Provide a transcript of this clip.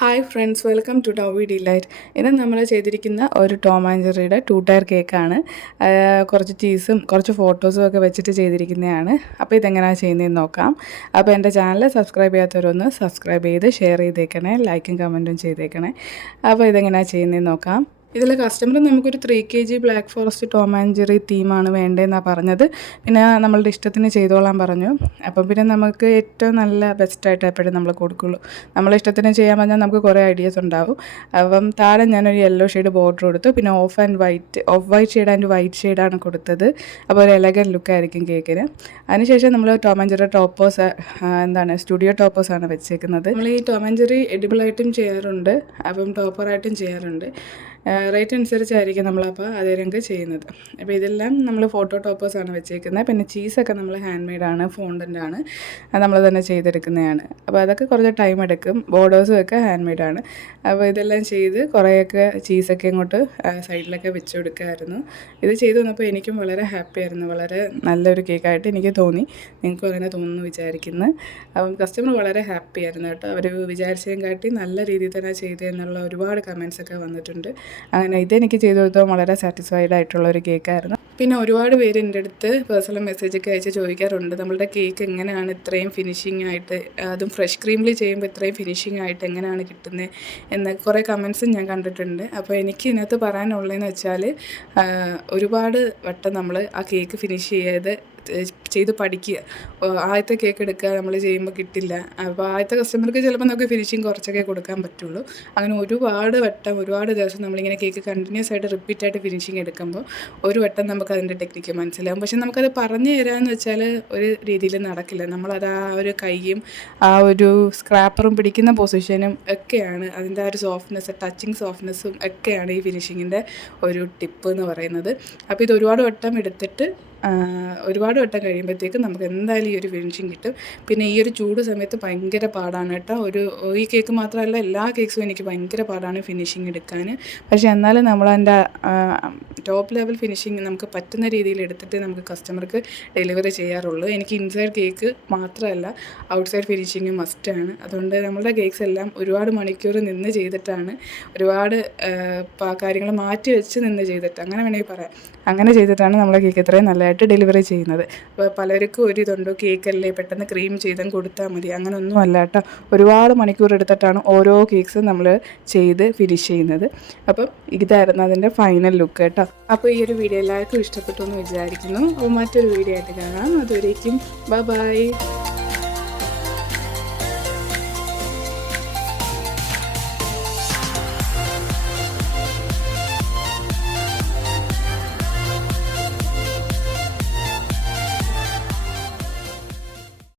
Hi friends, welcome to Tovi Delight. ഇത് നമ്മൾ ചെയ്തിരിക്കുന്ന ഒരു ടോം ആൻഡ് ജെറിയുടെ 2 ടയർ കേക്കാണ്. കുറച്ച് ചീസും കുറച്ച് ഫോട്ടോസും ഒക്കെ വെച്ചിട്ട് ചെയ്തിരിക്കുന്നതാണ്. അപ്പോൾ ഇതെങ്ങനെയാണ് ചെയ്യുന്നതെന്ന് നോക്കാം. അപ്പോൾ എൻ്റെ ചാനൽ സബ്സ്ക്രൈബ് ചെയ്യാത്തവരൊന്ന് സബ്സ്ക്രൈബ് ചെയ്ത് ഷെയർ ചെയ്തേക്കണേ, ലൈക്കും കമൻറ്റും ചെയ്തേക്കണേ. അപ്പോൾ ഇതെങ്ങനെയാണ് ചെയ്യുന്നതെന്ന് നോക്കാം. ഇതിൽ കസ്റ്റമർ നമുക്കൊരു 3 kg black forest Tom and Jerry തീമാണ് വേണ്ടതെന്നാണ് പറഞ്ഞത്. പിന്നെ നമ്മളുടെ ഇഷ്ടത്തിന് ചെയ്തോളാൻ പറഞ്ഞു. അപ്പം പിന്നെ നമുക്ക് ഏറ്റവും നല്ല ബെസ്റ്റായിട്ട് എപ്പോഴും നമ്മൾ കൊടുക്കുള്ളൂ. നമ്മളെ ഇഷ്ടത്തിന് ചെയ്യാൻ പറഞ്ഞാൽ നമുക്ക് കുറേ ഐഡിയാസ് ഉണ്ടാവും. അപ്പം താഴെ ഞാനൊരു യെല്ലോ ഷെയ്ഡ് ബോർഡർ കൊടുത്തു. പിന്നെ off white shade and white ഷെയ്ഡാണ് കൊടുത്തത്. അപ്പോൾ ഒരു എലഗൻ ലുക്കായിരിക്കും കേക്കിന്. അതിനുശേഷം നമ്മൾ Tom and Jerry toppers studio ടോപ്പേഴ്സാണ് വെച്ചേക്കുന്നത്. നമ്മൾ ഈ ടോം ആൻഡ് ജെറി എഡിബിളായിട്ടും ചെയ്യാറുണ്ട്, അപ്പം ടോപ്പറായിട്ടും ചെയ്യാറുണ്ട്. റേറ്റ് അനുസരിച്ചായിരിക്കും നമ്മളപ്പോൾ അതേ രംഗ് ചെയ്യുന്നത്. അപ്പോൾ ഇതെല്ലാം നമ്മൾ ഫോട്ടോ ടോപ്പേഴ്സാണ് വെച്ചേക്കുന്നത്. പിന്നെ ചീസൊക്കെ നമ്മൾ ഹാൻഡ് മെയ്ഡാണ്, ഫോണ്ടൻ്റാണ്, അത് നമ്മൾ തന്നെ ചെയ്തെടുക്കുന്നതാണ്. അപ്പോൾ അതൊക്കെ കുറച്ച് ടൈം എടുക്കും. ബോർഡേഴ്സും ഒക്കെ ഹാൻഡ് മെയ്ഡാണ്. അപ്പോൾ ഇതെല്ലാം ചെയ്ത് കുറേയൊക്കെ ചീസൊക്കെ ഇങ്ങോട്ട് സൈഡിലൊക്കെ വെച്ച് കൊടുക്കുമായിരുന്നു. ഇത് ചെയ്ത് വന്നപ്പോൾ എനിക്കും വളരെ ഹാപ്പി ആയിരുന്നു. വളരെ നല്ലൊരു കേക്കായിട്ട് എനിക്ക് തോന്നി. നിങ്ങൾക്കും അങ്ങനെ തോന്നുന്നു വിചാരിക്കുന്നു. അപ്പം കസ്റ്റമർ വളരെ ഹാപ്പി ആയിരുന്നു കേട്ടോ. അവർ വിചാരിച്ചതിനെ കാട്ടി നല്ല രീതിയിൽ തന്നെ ചെയ്തതെന്നുള്ള ഒരുപാട് കമൻസൊക്കെ വന്നിട്ടുണ്ട്. അങ്ങനെ ഇതെനിക്ക് ചെയ്തു കൊടുത്താൽ വളരെ സാറ്റിസ്ഫൈഡ് ആയിട്ടുള്ള ഒരു കേക്കായിരുന്നു. പിന്നെ ഒരുപാട് പേര് എൻ്റെ അടുത്ത് പേഴ്സണൽ മെസ്സേജൊക്കെ അയച്ച് ചോദിക്കാറുണ്ട്, നമ്മളുടെ കേക്ക് എങ്ങനെയാണ് ഇത്രയും ഫിനിഷിംഗ് ആയിട്ട്, അതും ഫ്രഷ് ക്രീമിൽ ചെയ്യുമ്പോൾ ഇത്രയും ഫിനിഷിംഗ് ആയിട്ട് എങ്ങനെയാണ് കിട്ടുന്നത് എന്ന് കുറേ കമൻസും ഞാൻ കണ്ടിട്ടുണ്ട്. അപ്പോൾ എനിക്ക് ഇതിനകത്ത് പറയാനുള്ളതെന്ന് വെച്ചാൽ, ഒരുപാട് വട്ടം നമ്മൾ ആ കേക്ക് ഫിനിഷ് ചെയ്ത് പഠിക്കുക. ആദ്യത്തെ കേക്ക് എടുക്കുക നമ്മൾ ചെയ്യുമ്പോൾ കിട്ടില്ല. അപ്പോൾ ആദ്യത്തെ കസ്റ്റമർക്ക് ചിലപ്പോൾ നമുക്ക് ഫിനിഷിങ് കുറച്ചൊക്കെ കൊടുക്കാൻ പറ്റുള്ളൂ. അങ്ങനെ ഒരുപാട് വട്ടം ഒരുപാട് ദിവസം നമ്മളിങ്ങനെ കേക്ക് കണ്ടിന്യൂസ് ആയിട്ട് റിപ്പീറ്റായിട്ട് ഫിനിഷിങ് എടുക്കുമ്പോൾ ഒരു വട്ടം നമുക്ക് അതിൻ്റെ ടെക്നിക്ക് മനസ്സിലാവും. പക്ഷെ നമുക്കത് പറഞ്ഞു തരാമെന്ന് വെച്ചാൽ ഒരു രീതിയിൽ നടക്കില്ല. നമ്മളത് ആ ഒരു കൈയും ആ ഒരു സ്ക്രാപ്പറും പിടിക്കുന്ന പൊസിഷനും ഒക്കെയാണ് അതിൻ്റെ ആ ഒരു സോഫ്റ്റ്നെസ്, ടച്ചിങ് സോഫ്റ്റ്നെസ്സും ഒക്കെയാണ് ഈ ഫിനിഷിങ്ങിൻ്റെ ഒരു ടിപ്പ് എന്ന് പറയുന്നത്. അപ്പോൾ ഇത് ഒരുപാട് വട്ടം എടുത്തിട്ട് ഒരുപാട് വട്ടം കഴിയുമ്പോഴത്തേക്കും നമുക്ക് എന്തായാലും ഈ ഒരു ഫിനിഷിങ് കിട്ടും. പിന്നെ ഈ ഒരു ചൂട് സമയത്ത് ഭയങ്കര പാടാണ് കേട്ടോ. ഈ കേക്ക് മാത്രമല്ല, എല്ലാ കേക്ക്സും എനിക്ക് ഭയങ്കര പാടാണ് ഫിനിഷിങ് എടുക്കാൻ. പക്ഷേ എന്നാലും നമ്മളതിൻ്റെ ടോപ്പ് ലെവൽ ഫിനിഷിങ് നമുക്ക് പറ്റുന്ന രീതിയിൽ എടുത്തിട്ട് നമുക്ക് കസ്റ്റമർക്ക് ഡെലിവറി ചെയ്യാറുള്ളൂ. എനിക്ക് ഇൻസൈഡ് കേക്ക് മാത്രമല്ല, ഔട്ട്സൈഡ് ഫിനിഷിങ് മസ്റ്റാണ്. അതുകൊണ്ട് നമ്മളുടെ കേക്ക്സ് എല്ലാം ഒരുപാട് മണിക്കൂർ നിന്ന് ചെയ്തിട്ടാണ്, ഒരുപാട് കാര്യങ്ങൾ മാറ്റി വെച്ച് നിന്ന് ചെയ്തിട്ട്, അങ്ങനെ വേണമെങ്കിൽ പറയാം, അങ്ങനെ ചെയ്തിട്ടാണ് നമ്മളെ കേക്ക് ഇത്രയും നല്ലതായിട്ട് ഡെലിവറി ചെയ്യുന്നത്. അപ്പോൾ പലർക്കും ഒരിതുണ്ടോ, കേക്കല്ലേ പെട്ടെന്ന് ക്രീം ചെയ്തും കൊടുത്താൽ മതി, അങ്ങനെയൊന്നും അല്ല കേട്ടോ. ഒരുപാട് മണിക്കൂർ എടുത്തിട്ടാണ് ഓരോ കേക്ക്സും നമ്മൾ ചെയ്ത് ഫിനിഷ് ചെയ്യുന്നത്. അപ്പം ഇതായിരുന്നു അതിൻ്റെ ഫൈനൽ ലുക്ക് കേട്ടോ. അപ്പോൾ ഈ ഒരു വീഡിയോ എല്ലാവർക്കും ഇഷ്ടപ്പെട്ടു എന്ന് വിചാരിക്കുന്നു. അപ്പോൾ മറ്റൊരു വീഡിയോ ആയിട്ട് കാണാം. അതുവരേക്കും ബൈ.